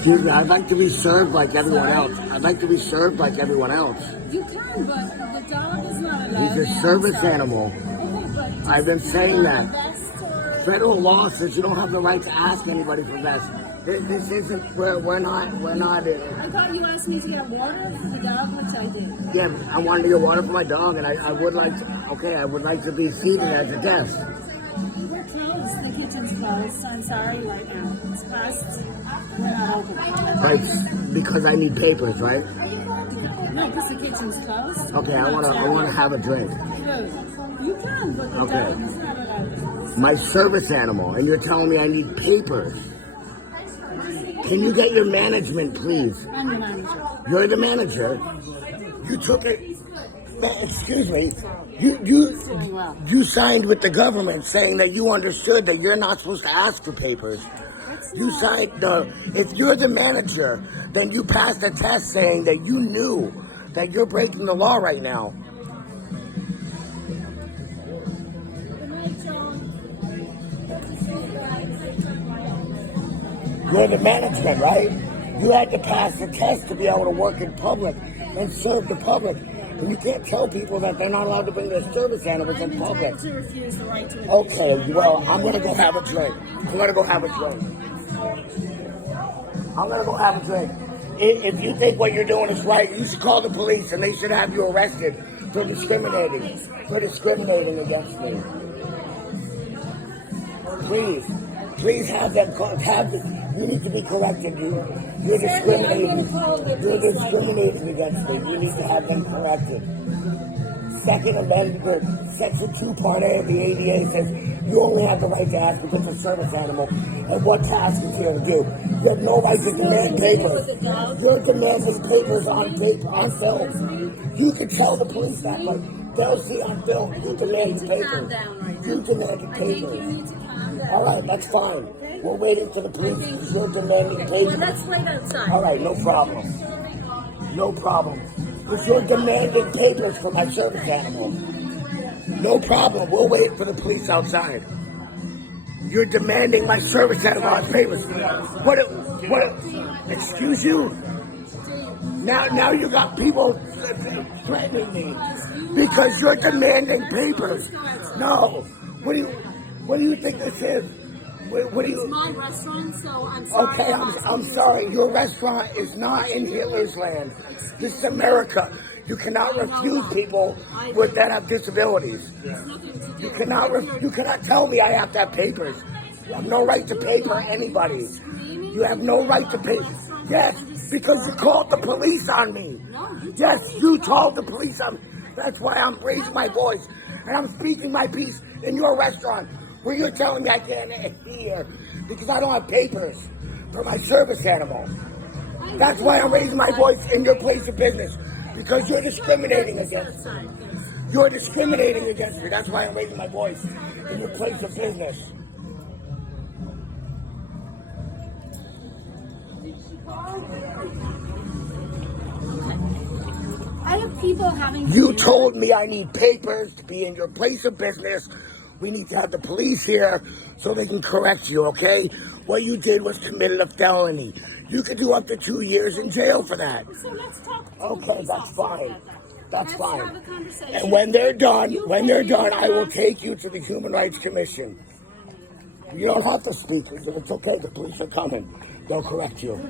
Excuse me, I'd like to be served like everyone else. I'd like to be served like everyone else. You can, but the dog is not allowed. He's a service animal. Okay, but I've been saying that. vest or... Federal law says you don't have the right to ask anybody for vests. This isn't, we're not. I thought you asked me to get water for the dog, which I did. Yeah, I wanted to get water for my dog, and I would like to, I would like to be seated as a guest. We're closed. The kitchen's closed. I'm sorry right now. It's past. We're not open. Right, because I need papers, right? No, because the kitchen's closed. Okay, I want to have a drink. Sure. You can, but the Okay. dog is not allowed. My service animal, and you're telling me I need papers. Can you get your management, please? I'm the manager. You're the manager. You took it. Excuse me. Doing well. You signed with the government saying that you understood that you're not supposed to ask for papers. You signed if you're the manager, then you passed a test saying that you knew that you're breaking the law right now. You're the management, right? You had to pass the test to be able to work in public and serve the public. And you can't tell people that they're not allowed to bring their service animals in public. To refuse the right to Okay, well, I'm going to go have a drink. I'm going to go have a drink. If you think what you're doing is right, you should call the police and they should have you arrested for discriminating against me. Please have them, you need to be corrected. You're discriminating against me. You need to have them corrected. Second Amendment, Section 2, Part A of the ADA says you only have the right to ask because it's a service animal and what task it's here to do. You have no right to demand papers. You're demanding papers on film. You can tell the police that, but they'll see on film you demanding papers. You demanding papers. All right, that's fine. We're waiting for the police because you're demanding papers. Let's wait outside. All right, no problem. No problem. Because you're demanding papers for my service animal. No problem. We'll wait for the police outside. You're demanding my service animal's papers. What? Excuse you? Now you got people threatening me because you're demanding papers. No. What do you think this is? What do you? It's my restaurant, so I'm sorry. Okay, I'm sorry. Your restaurant is not in Hitler's land. This is America. You cannot refuse people that have disabilities. You cannot tell me I have to have papers. You have no right to paper anybody. You have no right to pay. Yes, because you called the police on me. Yes, you called the police on me. That's why I'm raising my voice and I'm speaking my piece in your restaurant where you're telling me I can't be here because I don't have papers for my service animal. That's why I'm raising my voice in your place of business because you're discriminating against me. You're discriminating against me. That's why I'm raising my voice in your place of business. I have people having... You told me I need papers to be in your place of business. We need to have the police here so they can correct you, okay? What you did was committed a felony. You could do up to 2 years in jail for that. So let's talk to Okay, that's fine. That's fine. Let's have a conversation. And when they're done, I will take you to the Human Rights Commission. You don't have to speak. It's okay. The police are coming. They'll correct you.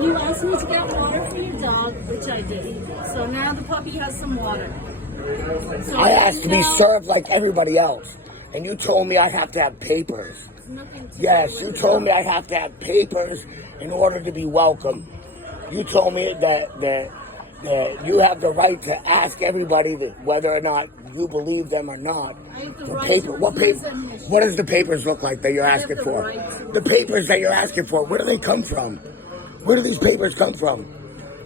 You asked me to get water for your dog, which I did. So now the puppy has some water. So I asked to be served like everybody else. And you told me I have to have papers. Yes, you told me I have to have papers in order to be welcome. You told me that you have the right to ask everybody that whether or not you believe them or not. What does the papers look like that you're asking for? The papers that you're asking for, where do they come from? Where do these papers come from?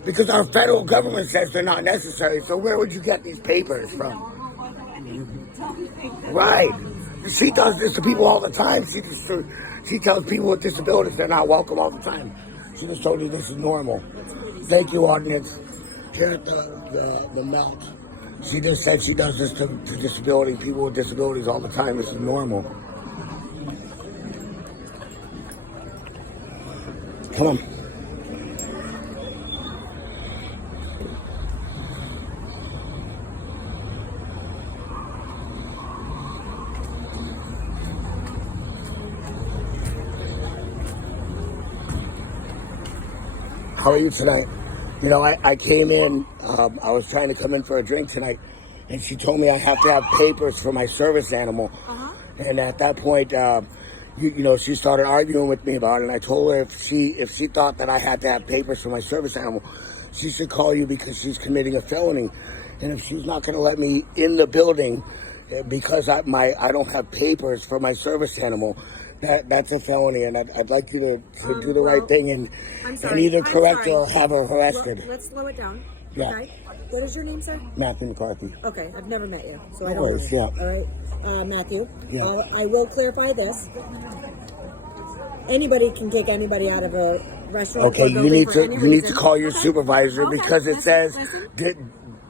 Because our federal government says they're not necessary, so where would you get these papers from? Right. She does this to people all the time. She tells people with disabilities they're not welcome all the time. She just told you this is normal. Thank you, audience. Here at the Malt She just said she does this to disability people with disabilities all the time. This is normal. Come on. How are you tonight? You know, I came in, I was trying to come in for a drink tonight, and she told me I have to have papers for my service animal. And at that point, you know, she started arguing with me about it, and I told her if she thought that I had to have papers for my service animal, she should call you because she's committing a felony. And if she's not going to let me in the building because I don't have papers for my service animal, that's a felony, and I'd like you to do the right thing and either correct or have her arrested. Let's slow it down. Yeah. Okay. What is your name, sir? Matthew McCarthy. Okay, I've never met you, so I No don't worries, know. yeah. All right, Matthew. Yeah. I will clarify this. Anybody can kick anybody out of a restaurant. Okay, or you building need for to any you need to reason. call your Okay. supervisor Okay, because it says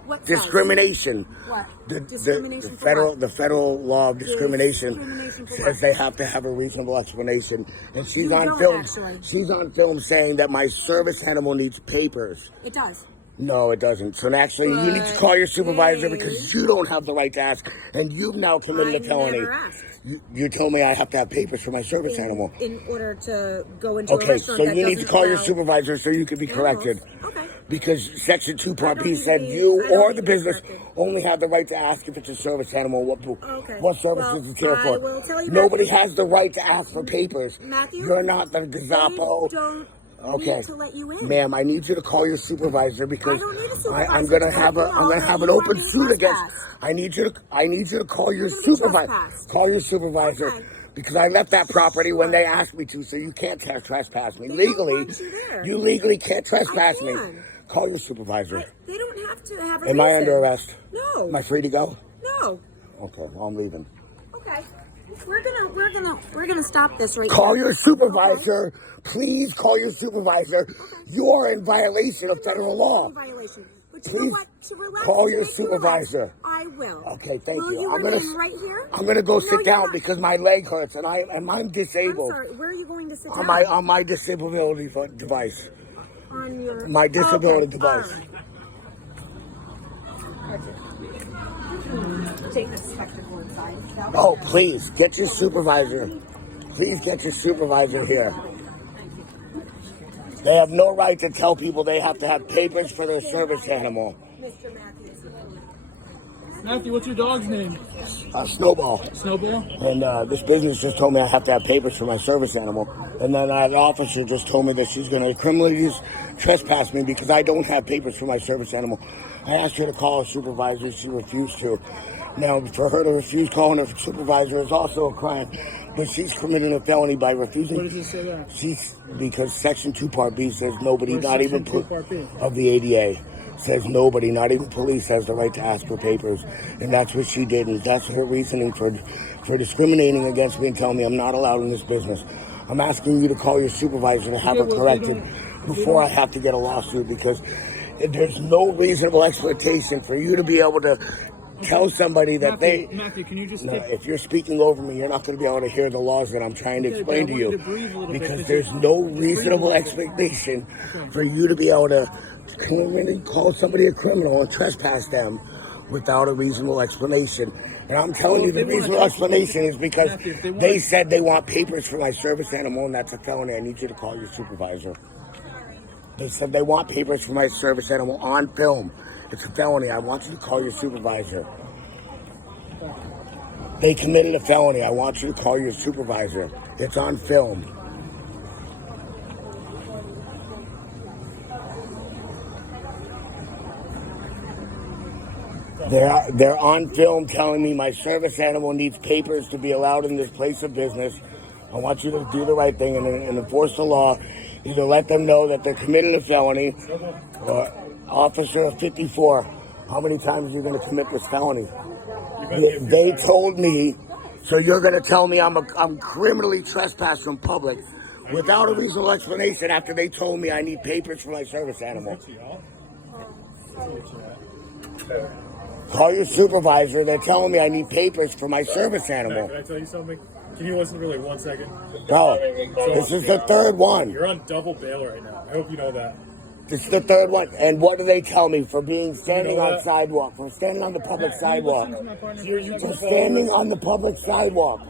What says? discrimination. What? The Discrimination for federal what? the federal law of discrimination Discrimination for says what? they have to have a reasonable explanation, and she's You on don't, film. actually. She's on film saying that my service animal needs papers. It does. No, it doesn't. So actually, you need to call your supervisor because you don't have the right to ask, and you've now committed a felony. Never asked. You told me I have to have papers for my service animal. In order to go into a Okay, restaurant so that you need to doesn't call your allow supervisor so you can be animals. corrected. Okay. Because Section 2 Part B said need to you be- I don't or need the to be business corrected. only have the right to ask if it's a service animal, Okay. what services Well, it's here I for. will tell you, Nobody Matthew- has the right to ask for papers. Matthew, You're not the They Gazzapo. don't Okay, need to let you in. ma'am, I need you to call your supervisor because I don't need a supervisor I'm gonna to have let you know an that open you are being suit against. trespassed. I need you to call your You're being supervisor. trespassed. Call your supervisor. Okay. Because I left that property when they asked me to, so you can't trespass me. They don't Legally, want you there. you legally can't trespass me. can. Call your supervisor. They don't have to have a Am I reason. under arrest? No. Am I free to go? No. Okay, well, I'm leaving. Okay. We're gonna stop this right Call here. your supervisor. Please call your supervisor. You are in violation of federal law. Violation. But you Please know what? To relax, call your make you relax. supervisor. I will. Okay, thank will you. You I'm gonna remain right here. I'm gonna go No, sit you're down not. because my leg hurts and I'm I'm disabled sorry. Where are you going to sit on down? my disability device. On your My disability Okay, device. all right. Take the spectacle inside. Oh, please get your supervisor. Please get your supervisor here. They have no right to tell people they have to have papers for their service animal. Mr. Matthews. Matthew, what's your dog's name? Snowball. Snowball? And this business just told me I have to have papers for my service animal. And then an officer just told me that she's going to criminally trespass me because I don't have papers for my service animal. I asked her to call her supervisor. She refused to. Now, for her to refuse calling her supervisor is also a crime. But she's committing a felony by refusing. What does it say there? Because Section 2 Part B says nobody, Where's not even Section 2 Part B? of the ADA, says nobody, not even police, has the right to ask for papers. And that's what she did. And that's her reasoning for discriminating against me and telling me I'm not allowed in this business. I'm asking you to call your supervisor to have her corrected before I have to get a lawsuit because there's no reasonable expectation for you to be able to tell somebody that Matthew, can you just No, take... if you're speaking over me, you're not going to be able to hear the laws that I'm trying to Okay, explain but to I want you. you to breathe a little bit, Because because there's you're- no reasonable expectation for you to be able to come in and call somebody a criminal and trespass them without a reasonable explanation. And I'm telling Well, you if the they want reasonable to- explanation is because Matthew, if they want they to- said they want papers for my service animal and that's a felony. I need you to call your supervisor. They said they want papers for my service animal on film. It's a felony. I want you to call your supervisor. They committed a felony. I want you to call your supervisor. It's on film. They're on film telling me my service animal needs papers to be allowed in this place of business. I want you to do the right thing and enforce the law. Either let them know that they're committing a felony or Officer 54, how many times are you going to commit this felony? They told me, so you're going to tell me I'm criminally trespassed from public without a reasonable explanation after they told me I need papers for my service animal. Call your supervisor. They're telling me I need papers for my service animal. Can I tell you something? Can you listen to me 1 second? No, this is the third one. You're on double bail right now. I hope you know that. This is the third one. And what do they tell me for being standing on what? sidewalk? For standing on the public sidewalk. Your YouTube For standing on the public sidewalk.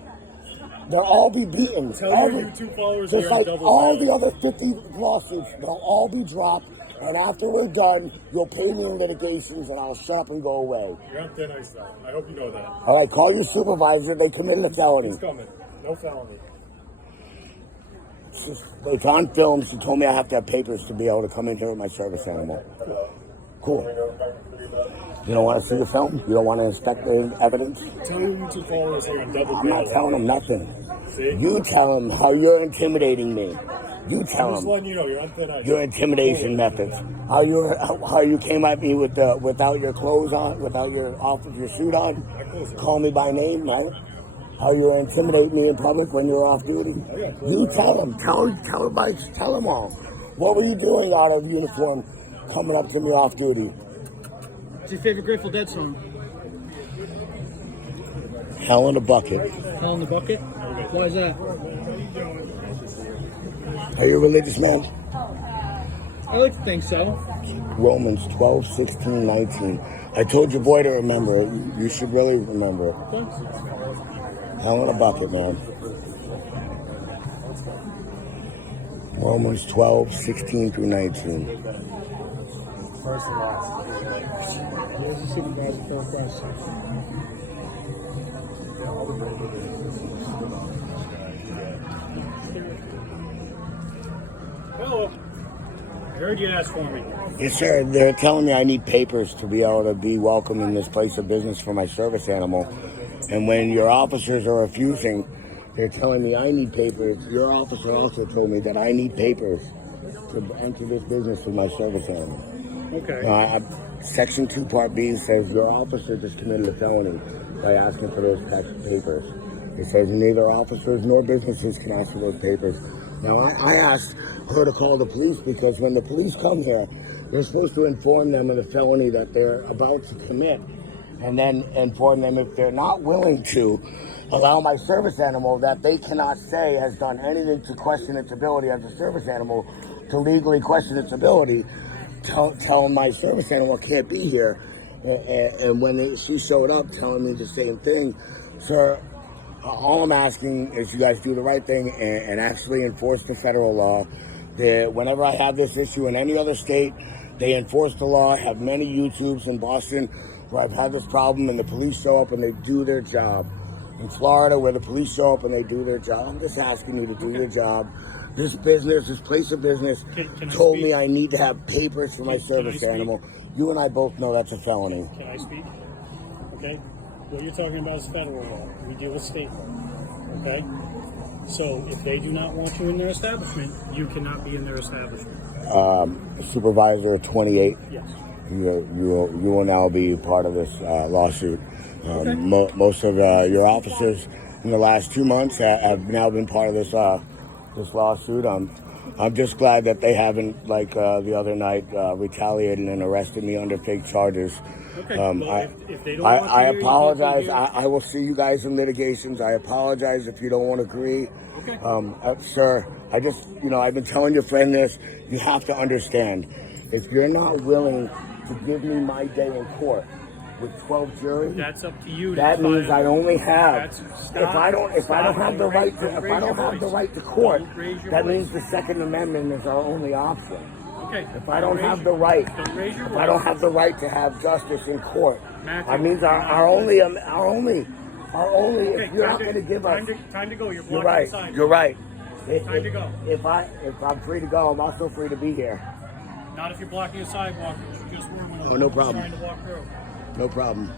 They'll all be beaten. Tell your YouTube followers just you're on like double all bail. the other 50 lawsuits, they'll all be dropped. And after we're done, you'll pay me in litigations and I'll shut up and go away. You're on thin ice now. I hope you know that. All right, call your supervisor. They committed a felony. It's coming. No felony. It's on film. She told me I have to have papers to be able to come in here with my service animal. Cool. You don't want to see the film? You don't want to inspect the evidence? Tell your YouTube followers you're on double I'm bail. not telling them nothing. See? You tell them how you're intimidating me. You tell I'm just them letting you know you're on thin ice. your intimidation methods. How you came at me with without your clothes on, without your suit on. Call me by name, right? How you intimidate me in public when you're off duty. You tell them. Tell everybody. Tell them all. What were you doing out of uniform, coming up to me off duty? What's your favorite Grateful Dead song? Hell in a bucket. Hell in the Bucket? Why is that? Are you a religious man? I like to think so. Romans 12, 16, 19. I told your boy to remember it. You should really remember it. Hell in a bucket, man. Romans 12, 16 through 19. First and last. Where's the supervisor for a question? Hello. I heard you asked for me. Yes, sir. They're telling me I need papers to be able to be welcome in this place of business for my service animal. And when your officers are refusing, they're telling me I need papers. Your officer also told me that I need papers to enter this business with my service animal. Okay. Section 2, Part B says your officer just committed a felony by asking for those papers. It says neither officers nor businesses can ask for those papers. Now, I asked her to call the police because when the police come here, they're supposed to inform them of the felony that they're about to commit and then inform them if they're not willing to allow my service animal that they cannot say has done anything to question its ability as a service animal to legally question its ability. Tell my service animal can't be here. And when she showed up telling me the same thing, sir, all I'm asking is you guys do the right thing and actually enforce the federal law. Whenever I have this issue in any other state, they enforce the law. I have many YouTubes in Boston where I've had this problem and the police show up and they do their job. In Florida where the police show up and they do their job. I'm just asking you to do your job. This place of business told me I need to have papers for my service animal. You and I both know that's a felony. Can I speak? Okay. What you're talking about is federal law. We deal with state law. Okay? So if they do not want you in their establishment, you cannot be in their establishment. Supervisor 28. Yes. You will now be part of this lawsuit. Okay. Most of your officers in the last 2 months have now been part of this lawsuit. I'm just glad that they haven't, like the other night, retaliated and arrested me under fake charges. Okay. Well, if they don't I want you, apologize. you I will see you guys in litigations. I apologize if you don't want to agree. Okay. Sir, I've been telling your friend this. You have to understand. If you're not willing to give me my day in court with 12 juries, that's up to you. That means I only have. If I don't have the right to court, that means the Second Amendment is our only option. Okay. If I don't have the right, don't raise your if I don't have the right to have justice in court, Matthew, that means our only. Okay, If you're not going to give us, time to go. You're you're blocking right. the sign. You're right. Time to go. If I'm free to go, I'm also free to be here. Not if you're blocking a sidewalk. Just Oh, no problem. Trying to walk through. No problem.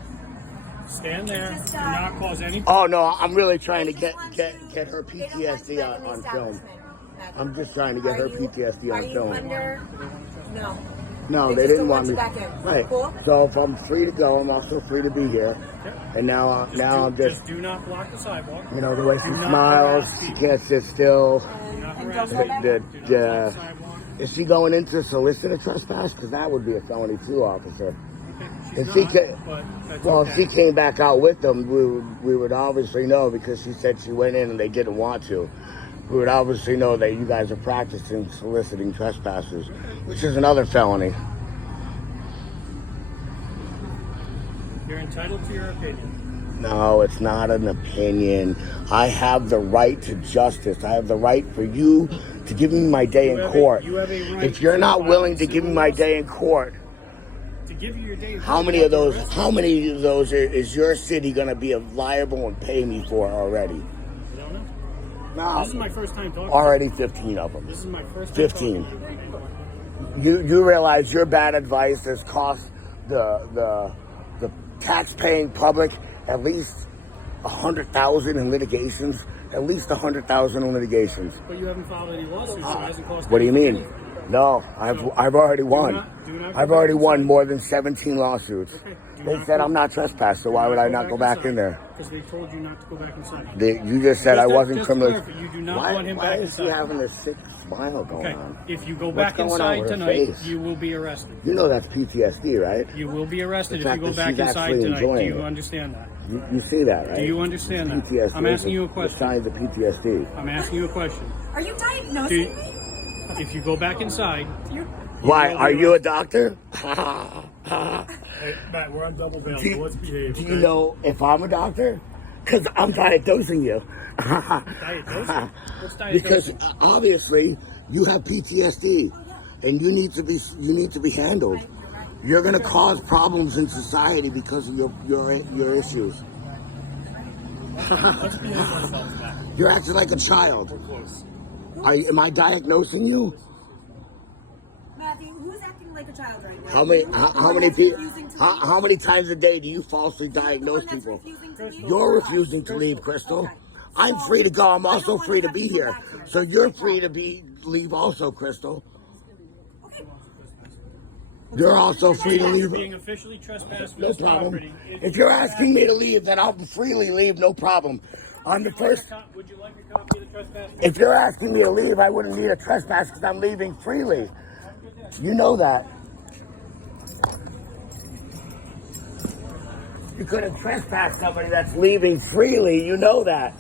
Stand there. Do not cause any. Oh no, I'm really trying to get her PTSD on film. I'm just trying to get her PTSD on film. No. No, they just didn't don't want me. want you back in. Right. Cool? So if I'm free to go, I'm also free to be here. Okay. And now I'm just, do not block the sidewalk. the way she Do not smiles, harass she people. can't sit still. Do not And harass don't people. go Do back. not block the sidewalk. Is she going in to solicit a trespass? Because that would be a felony too, officer. Okay. If not, she could, but that's well, okay. if she came back out with them, we would obviously know because she said she went in and they didn't want to. We would obviously know that you guys are practicing soliciting trespassers, which is another felony. You're entitled to your opinion. No, it's not an opinion. I have the right to justice. I have the right for you to give me my day in court. You have a right If you're to not file willing a to give me civil my lawsuit. day in court, To give you your day in how court, many you of have to those? arrest How many of those is your city gonna be liable and pay me for already? me. I don't know. No, This is my first time talking. already 15 of them. This is my first time 15. talking. You realize your bad advice has cost the tax-paying public at least 100,000 in litigations. At least 100,000 in litigations. But you haven't filed any lawsuits, so it hasn't cost What do you mean? anything. No, I've already won. do not I've go already back won inside. more than 17 lawsuits. Okay, do They not said go- I'm not trespassed, so why would I not go back in there? Because they told you not to go back inside. You just said I wasn't just to criminally. clarify, you do not Why, want him why back is he inside. having a sick smile going Okay, on? if you go What's back going on inside with her tonight, face? you will be arrested. You know that's PTSD, right? You will be arrested The if fact you go that back she's inside actually tonight. Do enjoying you it. understand that? You see that, right? Do you understand that? PTSD. I'm asking you a The question. signs of PTSD. I'm asking you a question. Are you Do diagnosing you- me? if you go back inside, Why? will be Are you a arrested. doctor? Hey, Matt, we're on double bail, Do you- so let's behave. Do you know if I'm a doctor? Because I'm diagnosing you. Diagnosing? What's Because diagnosing? obviously you have PTSD, and you need to be handled. You're gonna cause problems in society because of your issues. Let's behave ourselves, Matt. You're acting like a child. We're close. Am I diagnosing you? Matthew, who's acting like a child right now? How many You? The how one many that's people? refusing to leave? How many times a day do you falsely The one diagnose that's people? refusing to leave? You're refusing to leave, Crystal. Okay. I'm So, free to go. I'm I don't also wanna free to have be you go here. back here. So That's you're my free to problem. leave also, Crystal. Okay. You're also free to You're leave. being officially trespassed with No this problem. property. If you're asking me to leave, then I'll freely leave. No problem. I'm the first. Would you like a copy of the trespass? If you're asking me to leave, I wouldn't need a trespass because I'm leaving freely. You know that. You couldn't trespass somebody that's leaving freely. You know that.